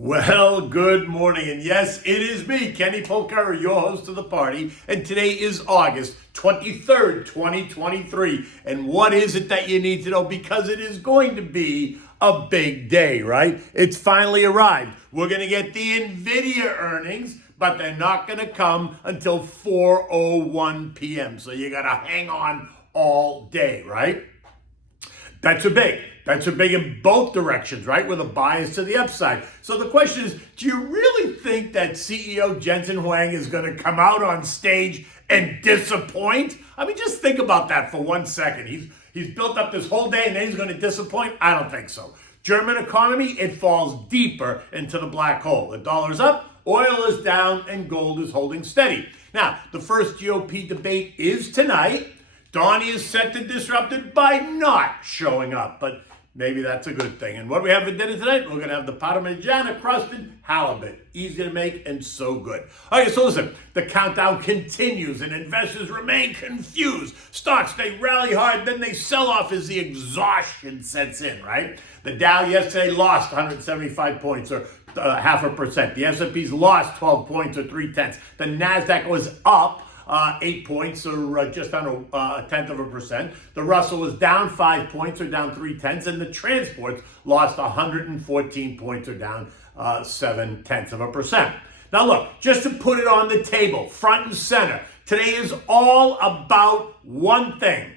Well, good morning. And yes, it is me, Kenny Polkara, your host of the party. And today is August 23rd, 2023. And what is it that you need to know? Because it is going to be a big day, right? It's finally arrived. We're going to get the NVDA earnings, but they're not going to come until 4:01 p.m. So you got to hang on all day, right? Bets are big. Bets are big in both directions, right? With a bias to the upside. So the question is, do you really think that CEO Jensen Huang is going to come out on stage and disappoint? I mean, just think about that for 1 second. He's built up this whole day and then he's going to disappoint? I don't think so. German economy, it falls deeper into the black hole. The dollar's up, oil is down, and gold is holding steady. Now, the first GOP debate is tonight. Donnie is set to disrupt it by not showing up, but maybe that's a good thing. And what do we have for dinner tonight? We're going to have the Parmegiana Crusted Halibut. Easy to make and so good. Okay, so listen, the countdown continues and investors remain confused. Stocks, they rally hard, then they sell off as the exhaustion sets in, right? The Dow yesterday lost 175 points or 0.5%. The S&P's lost 12 points or 0.3. The NASDAQ was up 8 points or just under 0.1%. The Russell was down 5 points or down 0.3, and the transports lost 114 points or down 0.7%. Now look, just to put it on the table, front and center, today is all about one thing.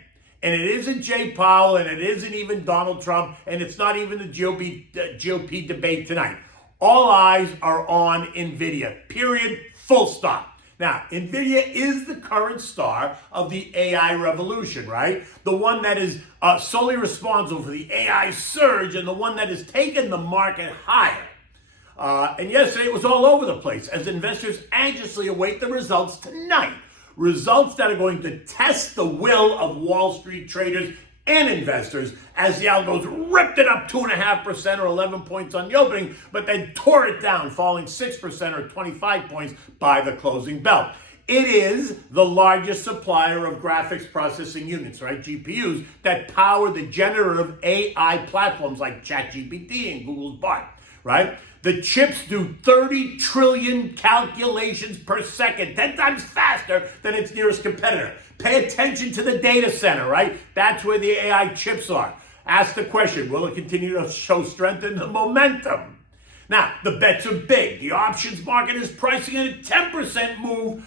And it isn't Jay Powell, and it isn't even Donald Trump, and it's not even the GOP debate tonight. All eyes are on NVIDIA, period, full stop. Now, NVIDIA is the current star of the AI revolution, right? The one that is solely responsible for the AI surge and the one that has taken the market higher. And yesterday it was all over the place as investors anxiously await the results tonight. Results that are going to test the will of Wall Street traders and investors as the algos ripped it up 2.5% or 11 points on the opening, but then tore it down, falling 6% or 25 points by the closing bell. It is the largest supplier of graphics processing units, right? GPUs that power the generative AI platforms like ChatGPT and Google's Bard, right? The chips do 30 trillion calculations per second, 10 times faster than its nearest competitor. Pay attention to the data center, right? That's where the AI chips are. Ask the question, will it continue to show strength in the momentum? Now, the bets are big. The options market is pricing in a 10% move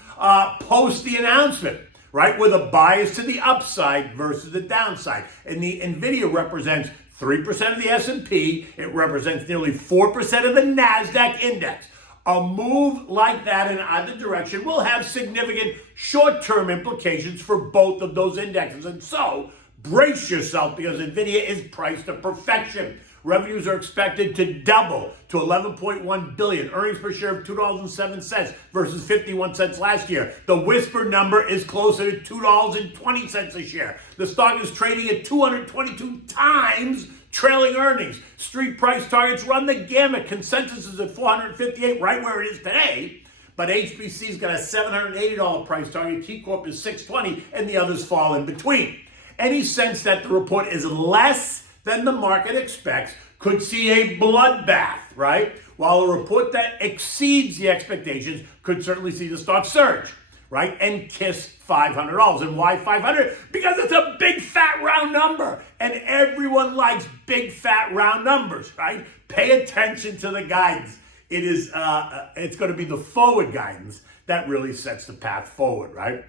post the announcement, right? With a bias to the upside versus the downside. And the NVIDIA represents 3% of the S&P. It represents nearly 4% of the NASDAQ index. A move like that in either direction will have significant short-term implications for both of those indexes. And so, brace yourself because NVIDIA is priced to perfection. Revenues are expected to double to $11.1 billion. Earnings per share of $2.07 versus 51 cents last year. The whisper number is closer to $2.20 a share. The stock is trading at 222 times trailing earnings. Street price targets run the gamut. Consensus is at 458, right where it is today. But HBC's got a $780 price target. T-Corp is 620, and the others fall in between. Any sense that the report is less than the market expects could see a bloodbath, right? While a report that exceeds the expectations could certainly see the stock surge, right? And kiss $500. And why 500? Because it's a big fat round number. And everyone likes big fat round numbers, right? Pay attention to the guidance. It's going to be the forward guidance that really sets the path forward, right?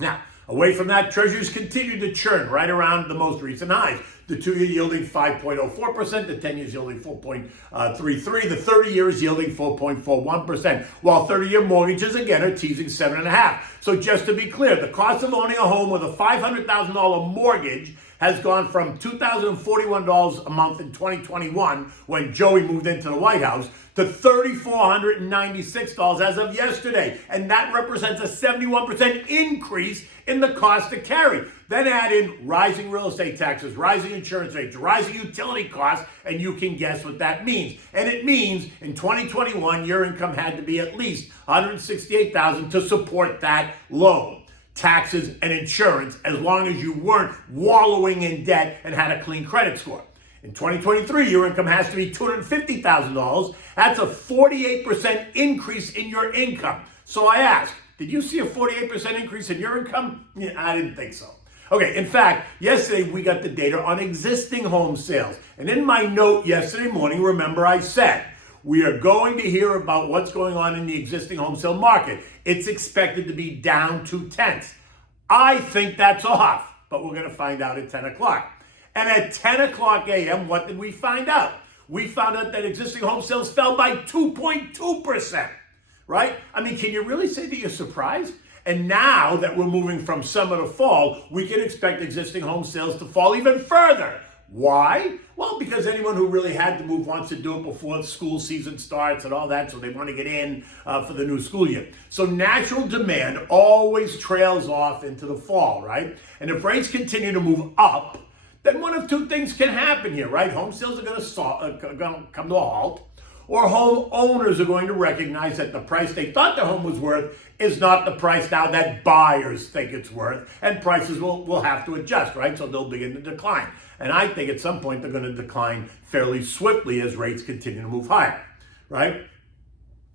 Now, away from that, treasuries continue to churn right around the most recent highs. The 2-year yielding 5.04%, the 10 years yielding 4.33%, the 30 years yielding 4.41%, while 30-year mortgages again are teasing 7.5%. So just to be clear, the cost of owning a home with a $500,000 mortgage has gone from $2,041 a month in 2021 when Joey moved into the White House to $3,496 as of yesterday. And that represents a 71% increase in the cost to carry. Then add in rising real estate taxes, rising insurance rates, rising utility costs, and you can guess what that means. And it means in 2021, your income had to be at least $168,000 to support that loan, taxes, and insurance, as long as you weren't wallowing in debt and had a clean credit score. In 2023, your income has to be $250,000. That's a 48% increase in your income. So I ask, did you see a 48% increase in your income? Yeah, I didn't think so. Okay, in fact, yesterday we got the data on existing home sales. And in my note yesterday morning, remember I said, we are going to hear about what's going on in the existing home sale market. It's expected to be down 0.2. I think that's off, but we're going to find out at 10 o'clock. And at 10 o'clock a.m., what did we find out? We found out that existing home sales fell by 2.2%, right? I mean, can you really say that you're surprised? And now that we're moving from summer to fall, we can expect existing home sales to fall even further. Why? Well, because anyone who really had to move wants to do it before the school season starts and all that, so they want to get in for the new school year. So natural demand always trails off into the fall, right? And if rates continue to move up, then one of two things can happen here, right? Home sales are going to come to a halt, or home owners are going to recognize that the price they thought their home was worth is not the price now that buyers think it's worth, and prices will have to adjust, right? So they'll begin to decline. And I think at some point they're going to decline fairly swiftly as rates continue to move higher, right?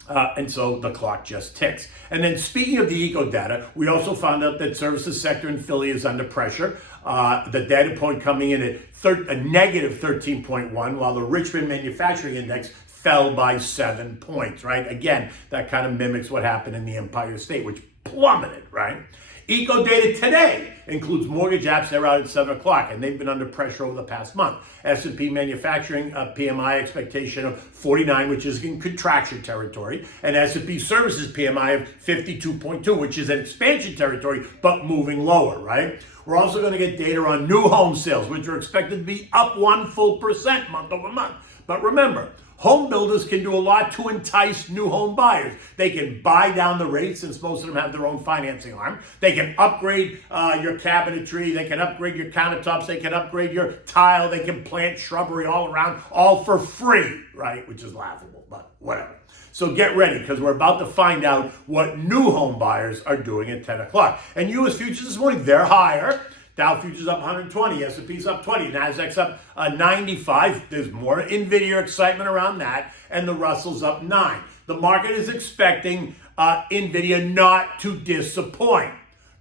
And so the clock just ticks. And then speaking of the eco data, we also found out that services sector in Philly is under pressure. The data point coming in at a negative 13.1, while the Richmond Manufacturing Index fell by 7 points, right? Again, that kind of mimics what happened in the Empire State, which plummeted, right? Eco data today includes mortgage apps that are out at 7 o'clock, and they've been under pressure over the past month. S&P Manufacturing PMI expectation of 49, which is in contraction territory, and S&P Services PMI of 52.2, which is in expansion territory, but moving lower, right? We're also going to get data on new home sales, which are expected to be up 1% month over month. But remember, home builders can do a lot to entice new home buyers. They can buy down the rates, since most of them have their own financing arm. They can upgrade your cabinetry. They can upgrade your countertops. They can upgrade your tile. They can plant shrubbery all around, all for free, right? Which is laughable, but whatever. So get ready, because we're about to find out what new home buyers are doing at 10 o'clock. And U.S. futures this morning, they're higher. Dow futures up 120, S&P's up 20, Nasdaq's up 95. There's more NVDA excitement around that, and the Russell's up 9. The market is expecting NVIDIA not to disappoint.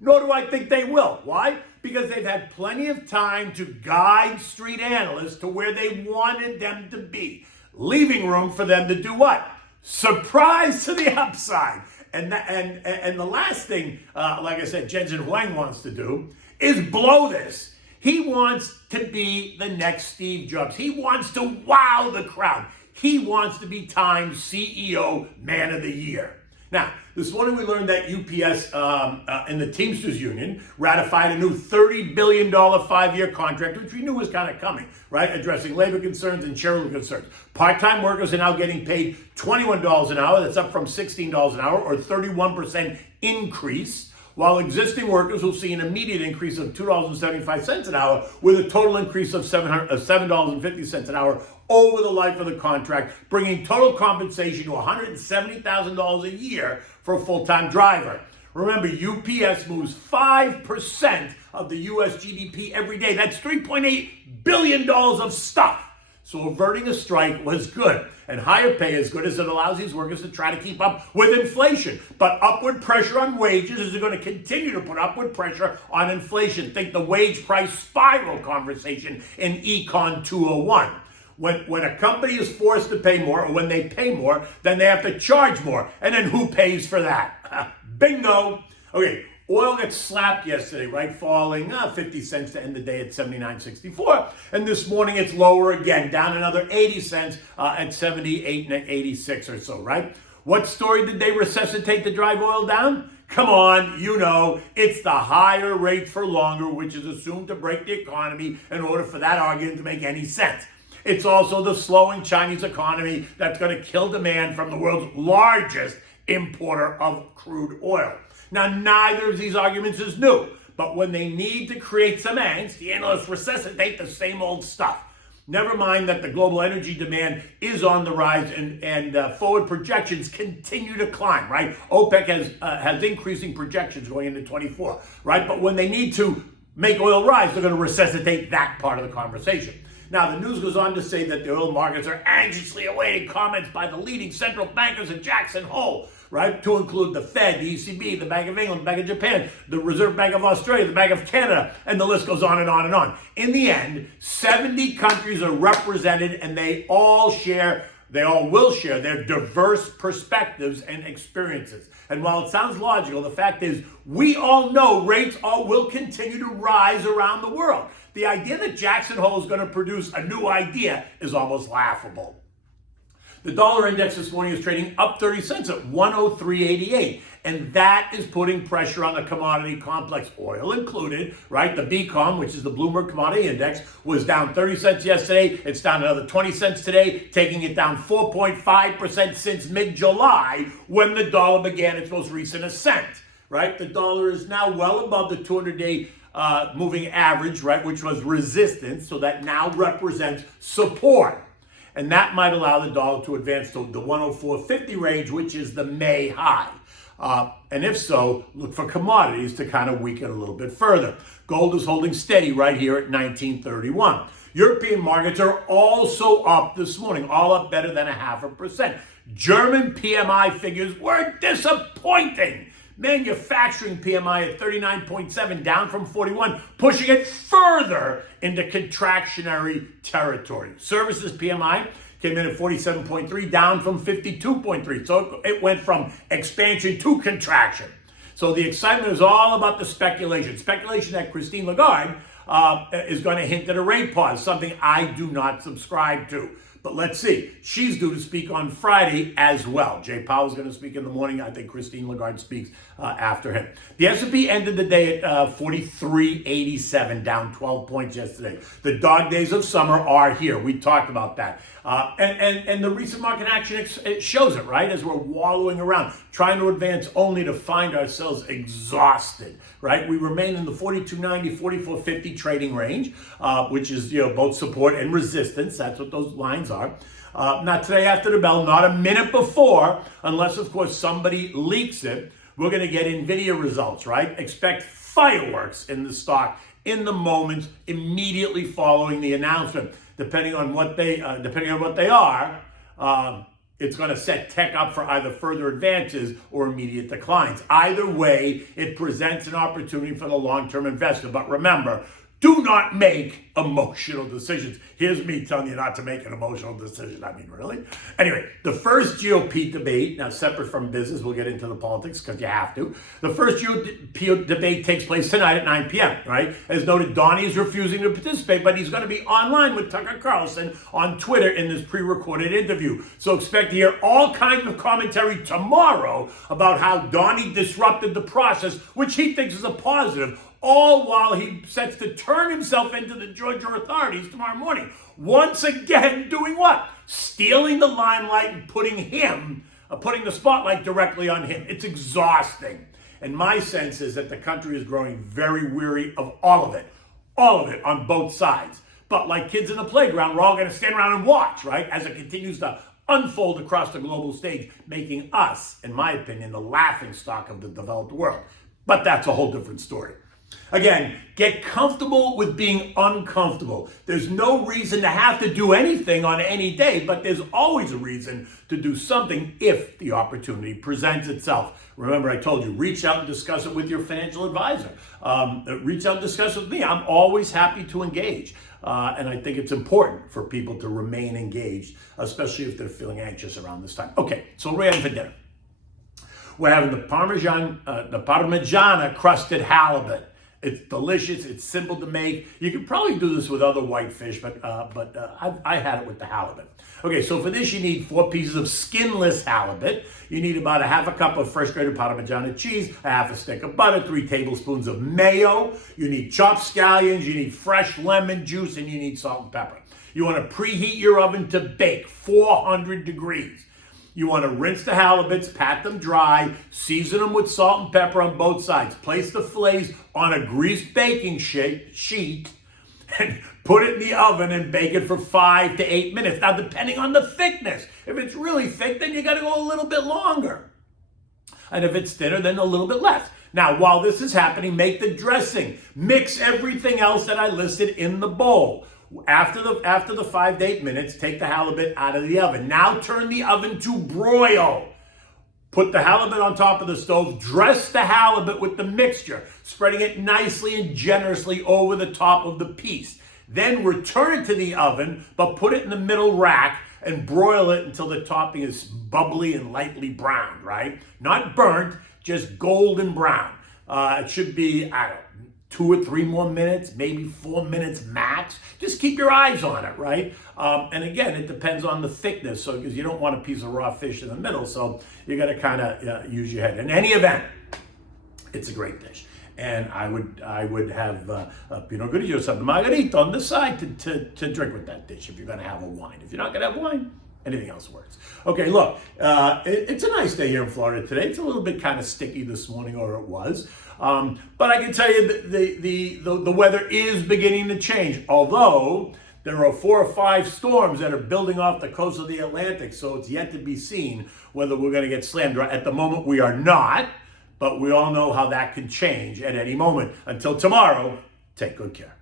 Nor do I think they will. Why? Because they've had plenty of time to guide street analysts to where they wanted them to be, leaving room for them to do what? Surprise to the upside. And the last thing, like I said, Jensen Huang wants to do is blow this. He wants to be the next Steve Jobs. He wants to wow the crowd. He wants to be Time's CEO Man of the Year. Now, this morning we learned that UPS and the Teamsters Union ratified a new $30 billion 5-year contract, which we knew was kind of coming, right? Addressing labor concerns and shareholder concerns. Part-time workers are now getting paid $21 an hour. That's up from $16 an hour, or 31% increase, while existing workers will see an immediate increase of $2.75 an hour, with a total increase of $7.50 an hour over the life of the contract, bringing total compensation to $170,000 a year for a full-time driver. Remember, UPS moves 5% of the U.S. GDP every day. That's $3.8 billion of stuff. So averting a strike was good, and higher pay is good, as it allows these workers to try to keep up with inflation. But upward pressure on wages is going to continue to put upward pressure on inflation. Think the wage price spiral conversation in Econ 201. When a company is forced to pay more, or when they pay more, then they have to charge more. And then who pays for that? Bingo. Okay. Oil got slapped yesterday, right? Falling 50 cents to end the day at 79.64. And this morning it's lower again, down another 80 cents at 78.86 or so, right? What story did they resuscitate to drive oil down? Come on, you know, it's the higher rate for longer, which is assumed to break the economy in order for that argument to make any sense. It's also the slowing Chinese economy that's going to kill demand from the world's largest importer of crude oil. Now, neither of these arguments is new, but when they need to create some angst, the analysts resuscitate the same old stuff. Never mind that the global energy demand is on the rise, and forward projections continue to climb, right? OPEC has increasing projections going into 24, right? But when they need to make oil rise, they're going to resuscitate that part of the conversation. Now, the news goes on to say that the oil markets are anxiously awaiting comments by the leading central bankers at Jackson Hole, right, to include the Fed, the ECB, the Bank of England, the Bank of Japan, the Reserve Bank of Australia, the Bank of Canada, and the list goes on and on and on. In the end, 70 countries are represented, and they all will share their diverse perspectives and experiences. And while it sounds logical, the fact is we all know rates will continue to rise around the world. The idea that Jackson Hole is going to produce a new idea is almost laughable. The dollar index this morning is trading up 30 cents at 103.88. And that is putting pressure on the commodity complex, oil included, right? The BCOM, which is the Bloomberg Commodity Index, was down 30 cents yesterday. It's down another 20 cents today, taking it down 4.5% since mid-July when the dollar began its most recent ascent, right? The dollar is now well above the 200-day moving average, right, which was resistance, so that now represents support. And that might allow the dollar to advance to the 104.50 range, which is the May high. And if so, look for commodities to kind of weaken a little bit further. Gold is holding steady right here at 1931. European markets are also up this morning, all up better than 0.5%. German PMI figures were disappointing. Manufacturing PMI at 39.7, down from 41, pushing it further into contractionary territory. Services PMI came in at 47.3, down from 52.3. So it went from expansion to contraction. So the excitement is all about the speculation. Speculation that Christine Lagarde is going to hint at a rate pause, something I do not subscribe to. But let's see. She's due to speak on Friday as well. Jay Powell's going to speak in the morning. I think Christine Lagarde speaks after him. The S&P ended the day at 43.87, down 12 points yesterday. The dog days of summer are here. We talked about that. And the recent market action it shows it, right? As we're wallowing around, trying to advance only to find ourselves exhausted, right? We remain in the 42.90, 44.50 trading range, which is, both support and resistance. That's what those lines are. Not today after the bell, not a minute before, unless, of course, somebody leaks it. We're going to get NVDA results, right? Expect fireworks in the stock in the moments immediately following the announcement. Depending on what they are, it's going to set tech up for either further advances or immediate declines. Either way, it presents an opportunity for the long-term investor. But remember, do not make emotional decisions. Here's me telling you not to make an emotional decision. I mean, really? Anyway, the first GOP debate, now separate from business, we'll get into the politics because you have to. The first GOP debate takes place tonight at 9 p.m., right? As noted, Donnie is refusing to participate, but he's going to be online with Tucker Carlson on Twitter in this pre-recorded interview. So expect to hear all kinds of commentary tomorrow about how Donnie disrupted the process, which he thinks is a positive, all while he sets to turn himself into the Georgia authorities tomorrow morning. Once again, doing what? Stealing the limelight and putting the spotlight directly on him. It's exhausting. And my sense is that the country is growing very weary of all of it on both sides. But like kids in the playground, we're all going to stand around and watch, right? As it continues to unfold across the global stage, making us, in my opinion, the laughingstock of the developed world. But that's a whole different story. Again, get comfortable with being uncomfortable. There's no reason to have to do anything on any day, but there's always a reason to do something if the opportunity presents itself. Remember, I told you, reach out and discuss it with your financial advisor. Reach out and discuss it with me. I'm always happy to engage. And I think it's important for people to remain engaged, especially if they're feeling anxious around this time. Okay, so we're having for dinner. We're having the Parmegiana crusted halibut. It's delicious. It's simple to make. You could probably do this with other white fish, but I had it with the halibut. Okay, so for this you need 4 pieces of skinless halibut. You need about a half a cup of fresh grated Parmegiana cheese, a half a stick of butter, 3 tablespoons of mayo. You need chopped scallions. You need fresh lemon juice, and you need salt and pepper. You want to preheat your oven to bake 400 degrees. You want to rinse the halibuts, pat them dry, season them with salt and pepper on both sides. Place the fillets on a greased baking sheet and put it in the oven and bake it for 5 to 8 minutes. Now, depending on the thickness. If it's really thick, then you got to go a little bit longer. And if it's thinner, then a little bit less. Now, while this is happening, make the dressing. Mix everything else that I listed in the bowl. After the 5 to 8 minutes, take the halibut out of the oven. Now turn the oven to broil. Put the halibut on top of the stove, dress the halibut with the mixture, spreading it nicely and generously over the top of the piece. Then return it to the oven, but put it in the middle rack and broil it until the topping is bubbly and lightly browned, right? Not burnt, just golden brown. It should be, I don't know, 2 or 3 more minutes, maybe 4 minutes max. Just keep your eyes on it, right? And again, it depends on the thickness, so because you don't want a piece of raw fish in the middle, so you got to kind of use your head. In any event, it's a great dish, and I would have Pinot Grigio or something Margarita on the side to drink with that dish if you're going to have a wine. If you're not going to have wine, anything else works. Okay, look, it's a nice day here in Florida today. It's a little bit kind of sticky this morning, or it was. But I can tell you that the weather is beginning to change, although there are 4 or 5 storms that are building off the coast of the Atlantic, so it's yet to be seen whether we're going to get slammed. At the moment, we are not, but we all know how that can change at any moment. Until tomorrow, take good care.